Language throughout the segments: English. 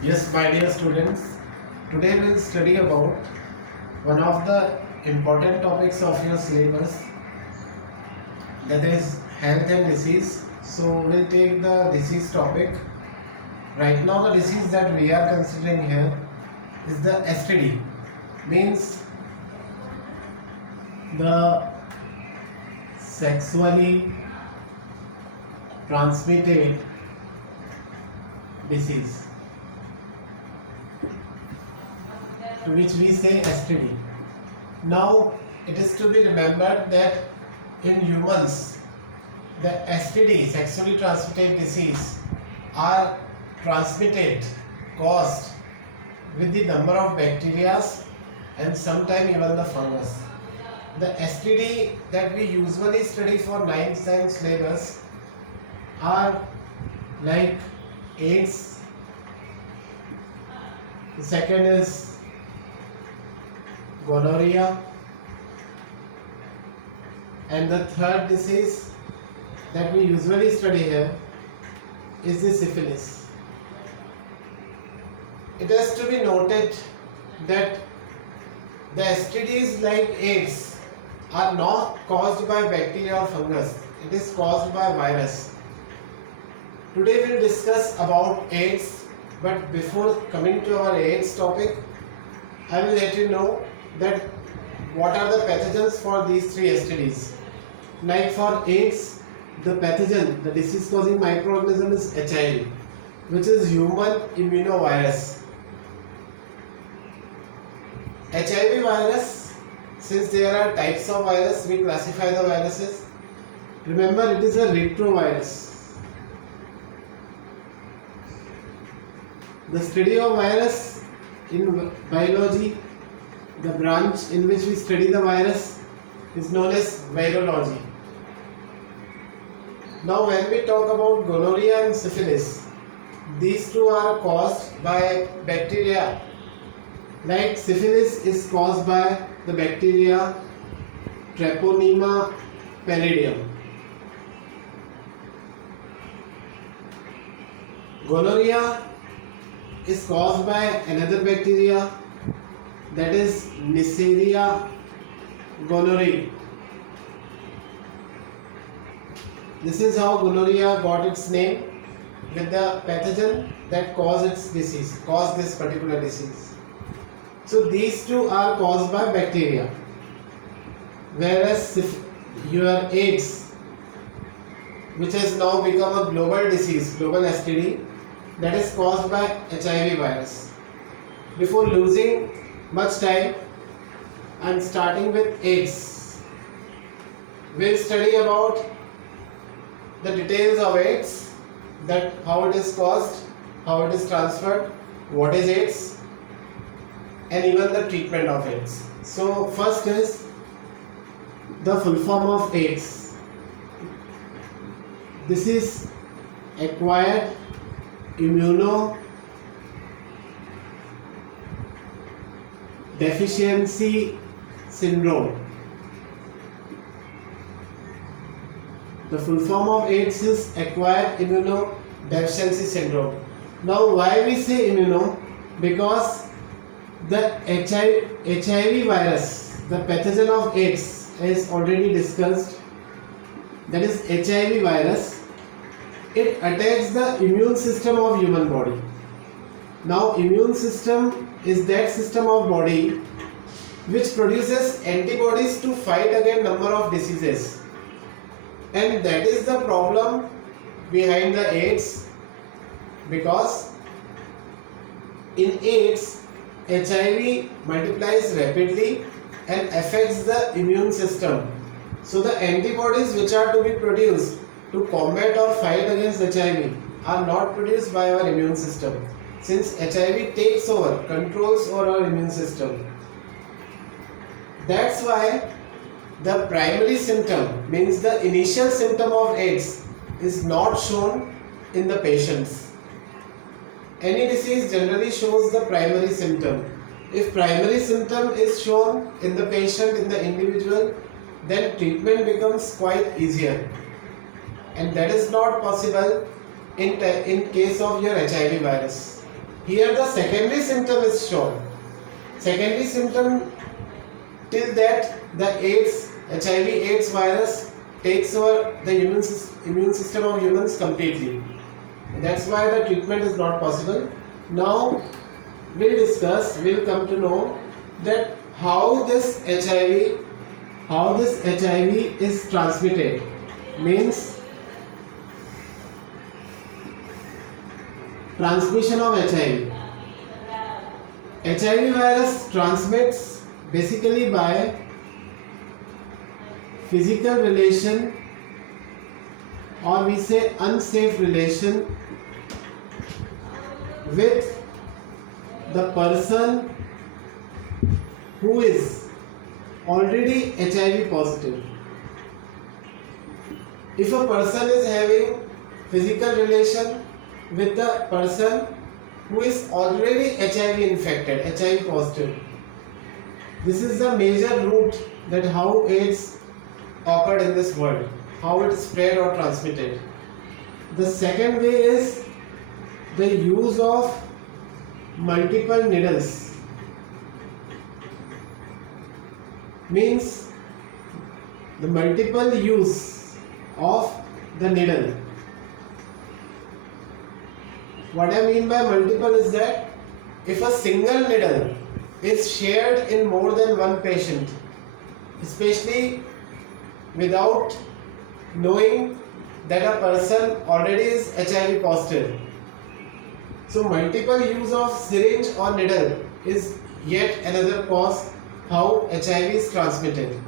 Yes, my dear students, today we'll study about one of the important topics of your syllabus, that is health and disease. So we'll take the disease topic. Right now the disease that we are considering here is the STD, means the sexually transmitted disease, to which we say STD. Now, it is to be remembered that in humans, the STD, sexually transmitted disease, are transmitted, caused with the number of bacteria and sometimes even the fungus. The STD that we usually study for 9th science syllabus are like AIDS. The second is gonorrhea, and the third disease that we usually study here is the syphilis. It has to be noted that the STDs like AIDS are not caused by bacteria or fungus, it is caused by virus. Today we will discuss about AIDS, but before coming to our AIDS topic, I will let you know that what are the pathogens for these three STDs. Like for AIDS, the pathogen, the disease causing microorganism is HIV, which is human immunovirus. HIV virus, since there are types of virus, we classify the viruses. Remember, it is a retrovirus. The study of virus in biology, the branch in which we study the virus, is known as virology. Now when we talk about gonorrhea and syphilis, these two are caused by bacteria. Like syphilis is caused by the bacteria Treponema pallidum. Gonorrhea is caused by another bacteria, that is Neisseria gonorrhoeae. This is how gonorrhea got its name, with the pathogen that caused this particular disease. So these two are caused by bacteria, whereas your AIDS, which has now become a global disease, global STD, that is caused by HIV virus. Before losing much time, I am starting with AIDS. We will study about the details of AIDS, that how it is caused, how it is transferred, what is AIDS, and even the treatment of AIDS. So first is the full form of AIDS. This is acquired immunodeficiency syndrome. The full form of AIDS is acquired immunodeficiency syndrome. Now why we say immuno? Because the HIV virus, the pathogen of AIDS, is already discussed, that is HIV virus. It attacks the immune system of human body. Now immune system is that system of body which produces antibodies to fight against number of diseases, and that is the problem behind the AIDS, because in AIDS HIV multiplies rapidly and affects the immune system. So the antibodies which are to be produced to combat or fight against HIV are not produced by our immune system, since HIV takes over, controls over our immune system. That's why the primary symptom, means the initial symptom of AIDS, is not shown in the patients. Any disease generally shows the primary symptom. If primary symptom is shown in the patient, in the individual, then treatment becomes quite easier. And that is not possible in case of your HIV virus. Here the secondary symptom is shown. Secondary symptom, till that the HIV/AIDS virus takes over the immune system of humans completely. That's why the treatment is not possible. Now we'll come to know that how this HIV is transmitted. Means transmission of HIV. HIV virus transmits basically by physical relation, or we say unsafe relation, with the person who is already HIV positive. If a person is having physical relation with the person who is already HIV infected, HIV positive, this is the major route that how AIDS occurred in this world, how it spread or transmitted. The second way is the use of multiple needles. Means the multiple use of the needle. What I mean by multiple is that if a single needle is shared in more than one patient, especially without knowing that a person already is HIV positive, so multiple use of syringe or needle is yet another cause how HIV is transmitted.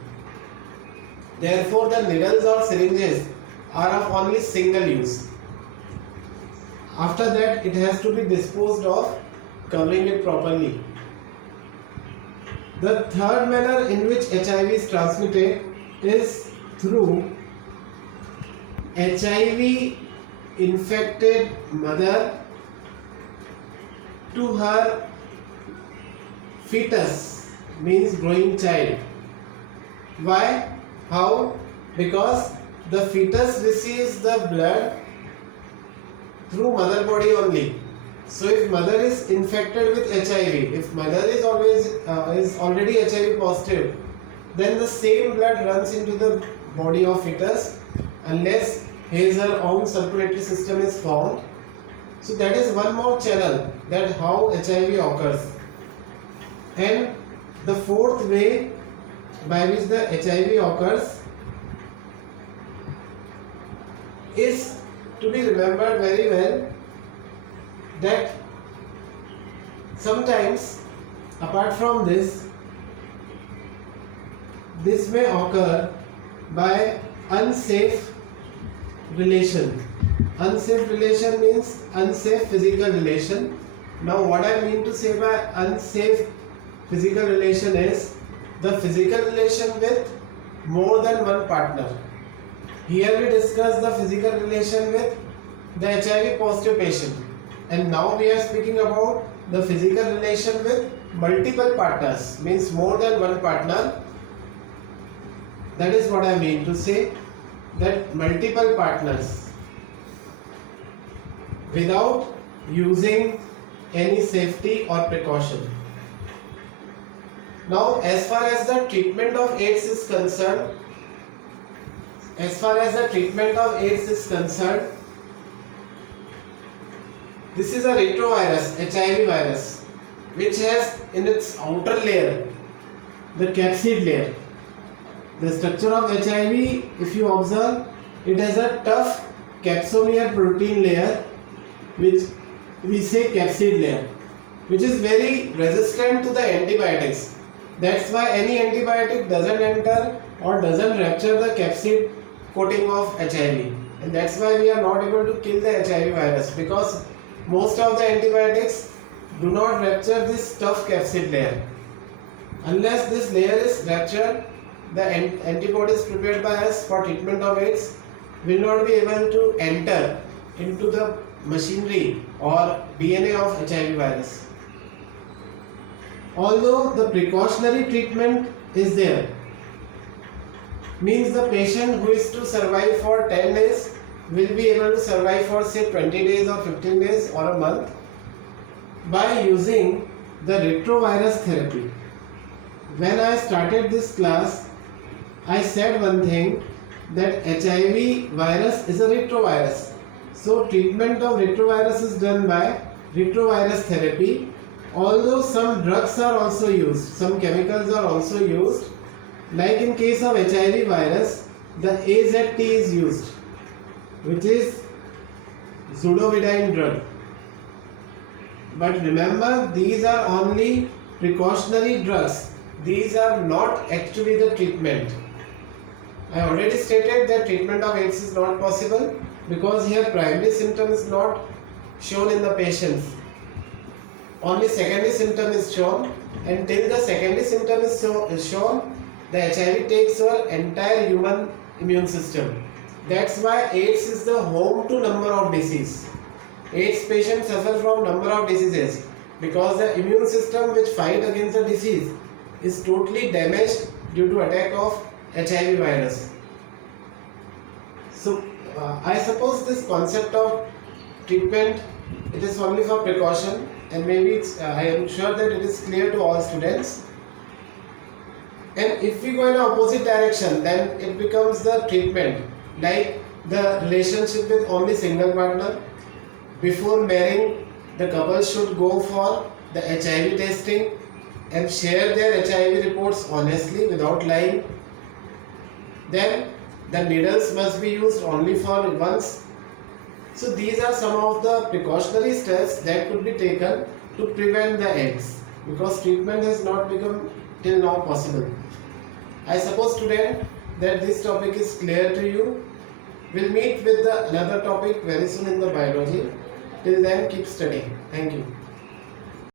Therefore, the needles or syringes are of only single use. After that, it has to be disposed of, covering it properly. The third manner in which HIV is transmitted is through HIV infected mother to her fetus, means growing child. Why? How? Because the fetus receives the blood through mother body only. So if mother is infected with HIV, if mother is already HIV positive, then the same blood runs into the body of fetus unless his or her own circulatory system is formed. So that is one more channel that how HIV occurs. And the fourth way by which the HIV occurs is to be remembered very well, that sometimes apart from this may occur by unsafe relation. Unsafe relation means unsafe physical relation. Now what I mean to say by unsafe physical relation is the physical relation with more than one partner. Here we discuss the physical relation with the HIV positive patient, and now we are speaking about the physical relation with multiple partners, means more than one partner. That is what I mean to say, that multiple partners without using any safety or precaution. Now, as far as the treatment of AIDS is concerned, this is a retrovirus, HIV virus, which has in its outer layer the capsid layer. The structure of HIV, if you observe, it has a tough capsomere protein layer, which we say capsid layer, which is very resistant to the antibiotics. That's why any antibiotic doesn't enter or doesn't rupture the capsid coating of HIV, and that's why we are not able to kill the HIV virus, because most of the antibiotics do not rupture this tough capsid layer. Unless this layer is ruptured, the antibodies prepared by us for treatment of AIDS will not be able to enter into the machinery or DNA of HIV virus. Although the precautionary treatment is there, means the patient who is to survive for 10 days will be able to survive for say 20 days or 15 days or a month. by using the retrovirus therapy. When I started this class, I said one thing, that HIV virus is a retrovirus. So treatment of retrovirus is done by retrovirus therapy. Although some drugs are also used, some chemicals are also used, like in case of HIV virus, the AZT is used, which is zidovudine drug. But remember, these are only precautionary drugs. These are not actually the treatment. I already stated that treatment of AIDS is not possible because here primary symptom is not shown in the patients. Only secondary symptom is shown, and till the secondary symptom is shown, the HIV takes our entire human immune system. That's why AIDS is the home to number of diseases. AIDS patients suffer from number of diseases because the immune system which fight against the disease is totally damaged due to attack of HIV virus. So I suppose this concept of treatment, it is only for precaution, and maybe I am sure that it is clear to all students. And if we go in opposite direction, then it becomes the treatment, like the relationship with only single partner. Before marrying, the couple should go for the HIV testing and share their HIV reports honestly without lying. Then the needles must be used only for once. So these are some of the precautionary steps that could be taken to prevent the AIDS, because treatment has not become till now possible. I suppose student that this topic is clear to you. We'll meet with another topic very soon in the biology. Till then, keep studying. Thank you.